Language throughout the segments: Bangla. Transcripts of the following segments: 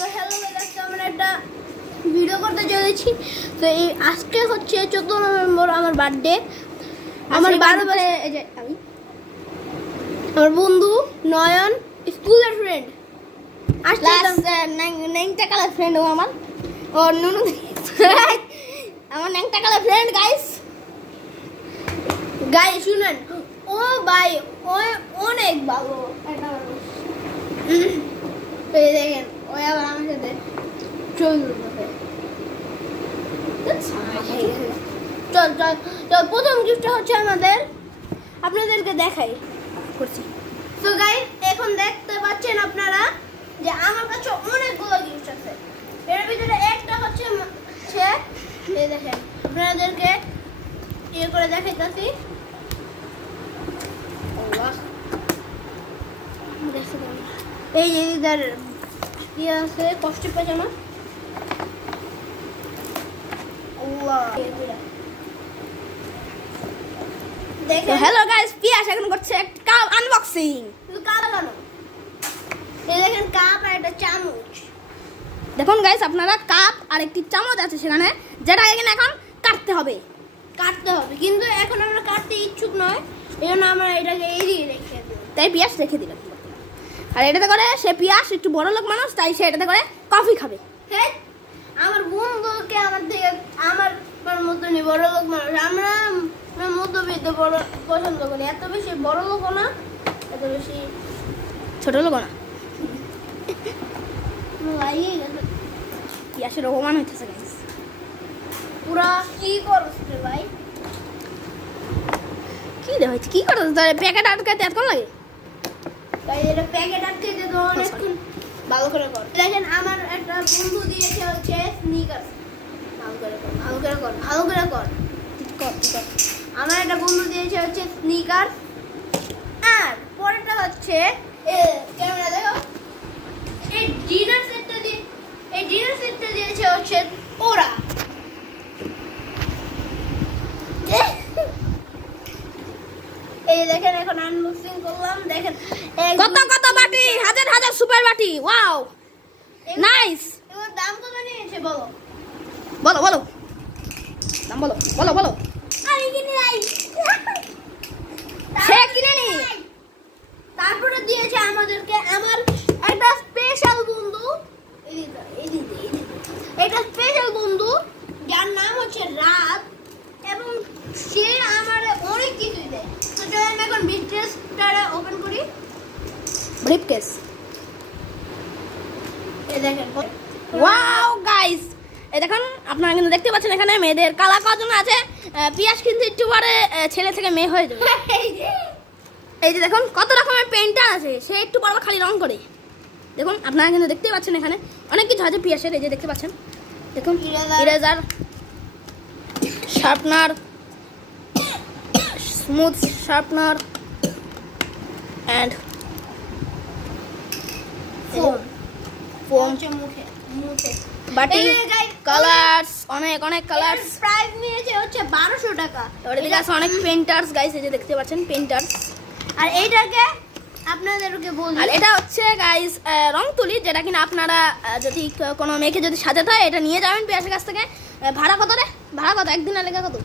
हेलो गाइस আমরা একটা ভিডিও করতে চলেছি। তো এই আজকে হচ্ছে 14 নভেম্বর আমার বার্থডে। আমার 12 বারে এই যে আমি আমার বন্ধু নয়ন স্কুলের ফ্রেন্ড আসছে ন্যাংটা কালার ফ্রেন্ড ও আমার ও নুনু আমার ন্যাংটা কালার ফ্রেন্ড গাইস শুনেন ও ভাই ও অনেক ভালো একটা মানুষ। এই দেখেন ওই আবার আমার সাথে চলবে। চল চল চল প্রথম গিফটটা হচ্ছে আমাদের আপনাদেরকে দেখাই করছি। তো গাইস এখন দেখতে পাচ্ছেন আপনারা যে আমার কাছে অনেকগুলো গিফট আছে। এর ভিতরে একটা হচ্ছে এই দেখেন আপনাদেরকে ইয়ে করে দেখাইতাছি। এই যে ইদার কি আছে কষ্ট পাজামা দেখেন। হ্যালো গাইস, পিয়াস এখন করছে একটা কাপ আনবক্সিং। কাপ বানানো এই দেখেন কাপ আর একটা চামচ। দেখুন গাইস আপনারা কাপ আর একটি চামচ আছে সেখানে, যেটা এখানে এখন কাটতে হবে কিন্তু এখন আমরা কাটতে ইচ্ছুক নয়, এই জন্য আমরা এটাকে এড়িয়ে রেখে দেব। তাই পিয়াস রেখে দিলাম। আর এটাতে করে সে পিয়াস একটু বড় লোক মানুষ, তাই সে এটাতে করে কফি খাবে। হ্যাঁ আমার বন্ধুকে আমার থেকে আমার মতনই বড় লোক মানুষ। আমরা মধ্যবিত্ত বড় পছন্দ করি, এত বেশি বড় লোক না এত বেশি ছোট লোক না। পিয়াসের অপমান হইতেছে গাইস। পুরা কি করছ রে ভাই? কি রে হইছে কি করছ? প্যাকেট আটকাতে এতক্ষণ লাগে? তাই এটা প্যাকেট আটকাতে তো অনেকক্ষণ। ভালো করে কর। দেখেন আমার একটা বন্ধু দিয়েছে হচ্ছে স্নিকার্স। ভালো করে কর। আমার একটা বন্ধু দিয়েছে হচ্ছে স্নিকার্স। আর পরেরটা হচ্ছে ক্যামেরা দেখো এই ডিনার সেটটা দিয়েছে হচ্ছে ওরা। এই দেখেন এখন আনবক্সিং করলাম। দেখেন কত বাটি, হাজার হাজার সুপার বাটি। Wow nice. এর দাম কত নিয়েছে বলো দাম বলো। আরে কিনে নাই সে কিনে নি। তারপরে দিয়েছে আমাদেরকে আমার একটা স্পেশাল বন্ধু। এটা স্পেশাল বন্ধু যার নাম হচ্ছে রাত, এবং সে আমার অনেক কিছু দেয়। তো চলো আমি এখন বিটকেসটা ওপেন করি। ব্রিফকেস। এই দেখেন ওয়াও গাইস, এই দেখুন আপনারা কিন্তু দেখতে পাচ্ছেন এখানে মেয়েদের কালা কজন আছে। পিয়াস কিন্তু একটু পরে ছেলে থেকে মেয়ে হয়ে যাবে। এই যে দেখুন কত রকমের পেন্টার আছে, সে একটু পর খালি রং করে। দেখুন আপনারা কিন্তু দেখতে পাচ্ছেন এখানে অনেক কিছু আছে পিয়াসের। এই যে দেখতে পাচ্ছেন, দেখুন eraser, sharpener, smooth sharpener and foam মুখে বাটি কালার্স, অনেক কালার্স। প্রাইস নিয়েছে হচ্ছে 1200 টাকা। এবারে দিকে আছে অনেক পেন্টার্স গাইস, এই যে দেখতে পাচ্ছেন পেন্টার্স। আর এইটাকে আপনাদেরকে বলি, আর এটা হচ্ছে গাইস রং তুলি, যেটা কিনা আপনারা যদি কোনো মেয়েকে যদি সাজাতে হয় এটা নিয়ে যাবেন পিয়াসের কাছ থেকে। ভাড়া কত রে? ভাড়া কত? একদিনের লেগে কত?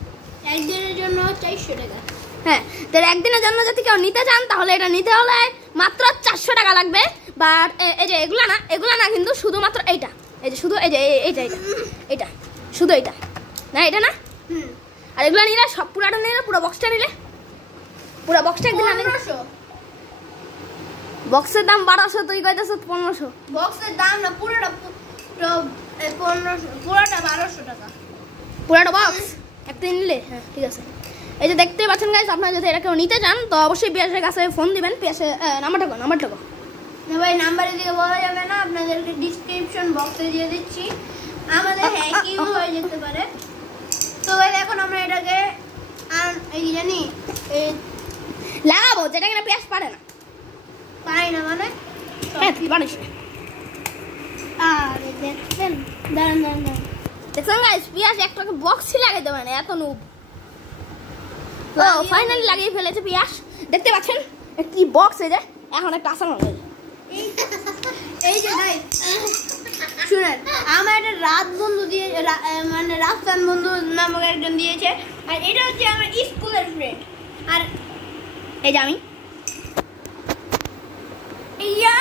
একদিনের জন্য 400 টাকা। হ্যাঁ, তো একদিনের জন্য যদি কেউ নিতে চান তাহলে এটা নিতে হলে মাত্র 400 টাকা লাগবে। বাট এই যে এগুলা না কিন্তু শুধুমাত্র এইটা, এই যে শুধু এই যে এইটা শুধু এইটা না, এটা না। আর এগুলা নিলে সব পুরাটা নিলে, পুরো বক্সটা নিলে, পুরো বক্সটা একদিন আনলে 1500। বক্সের দাম 1200, তুই কইতাছ 1500। বক্সের দাম না, পুরোটা 1500, পুরোটা 1200 টাকা। পুরোটা বক্স একদিন নিলে। হ্যাঁ ঠিক আছে। এই যে দেখতে পাচ্ছেন গাইস, আপনারা যদি এটা কেউ নিতে চান তো অবশ্যই পিয়াসের কাছে ফোন দিবেন। পিয়াসের নাম্বারটা কো না ভাই, নাম্বারে দিকে বলা যাবে না, আপনাদেরকে ডেসক্রিপশন বক্সে দিয়ে দিচ্ছি। আমাদের হ্যাকিং হয়ে যেতে পারে। তো ভাই এখন আমরা এটাকে এই জানি লাগাবো, যেটা কিনা পিয়াস পারে না। পাই না মানে? হ্যাঁ তুই পারিস না। আরে দেখছেন, দাঁড়ান দেখছেন গাইস, পিয়াস একটা বক্সই লাগাইতে পারে না, এত নুব। তো ফাইনালি লাগিয়ে ফেলেছে পিয়াস। দেখতে পাচ্ছেন কি বক্স, এই যে এখন একটা আসার মনে। এই যে গাইস শোনেন, আমার একটা রাত বন্ধু দিয়ে মানে রাফসান বন্ধু নামক একজন দিয়েছে, আর এটা হচ্ছে আমার স্কুলের ফ্রেন্ড। আর এই যে আমি ইয়া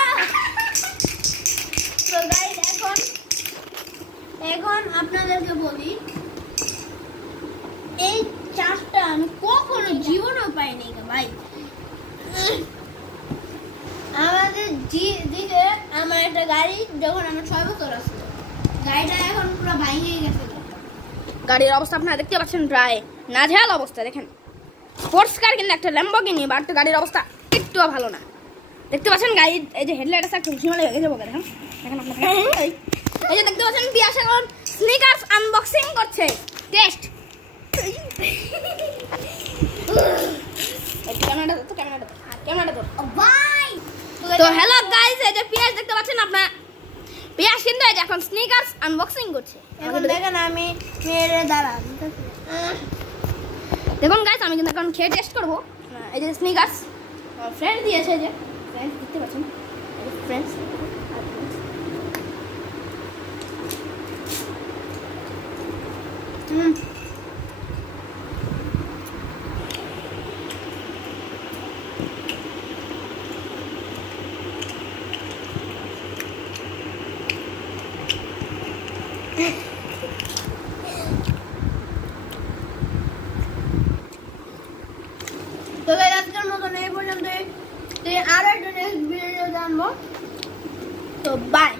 তো গাইস এখন আপনাদেরকে বলি, এই চার্জটা আমি কখনো জীবনেও পাইনি ভাই। আমাদের দিকে আমার একটা গাড়ি যখন আমার 6 বছর আসলো, গাড়িটা এখন পুরো ভাঙে গেছে। গাড়ির অবস্থা আপনারা দেখতে পাচ্ছেন, প্রায় নাজেহাল অবস্থা। দেখেন স্পোর্টস কার কিন্তু একটা ল্যাম্বরগিনি, বাট গাড়ির অবস্থা একটুও ভালো না। দেখতে পাচ্ছেন গাড়ি এই যে হেডলাইট আছে একটা ঘুষিমালে হয়ে গেছে। দেখেন দেখেন আপনারা এই যে দেখতে পাচ্ছেন পিয়াস এখন স্নিকার্স আনবক্সিং করছে। টেস্ট ক্যামেরাটা তো ভাই তো হ্যালো গাইস, এই যে পিয়াস দেখতে পাচ্ছেন আপনারা, পিয়াস কিন্তু এই যে এখন স্নিকার্স আনবক্সিং করছে। এখন দেখেন আমি মেরে দাঁড়ান। দেখুন গাইস, আমি কিন্তু এখন খেয়ে টেস্ট করবো। এই যে স্নিকার্স ফ্রেন্ড দিয়েছে, যে ফ্রেন্ডস দেখতে পাচ্ছেন, ফ্রেন্ডস তো গাইস আজকের মতন এই পর্যন্ত, আরো একটা নেক্সট ভিডিও জানবো। তো বাই।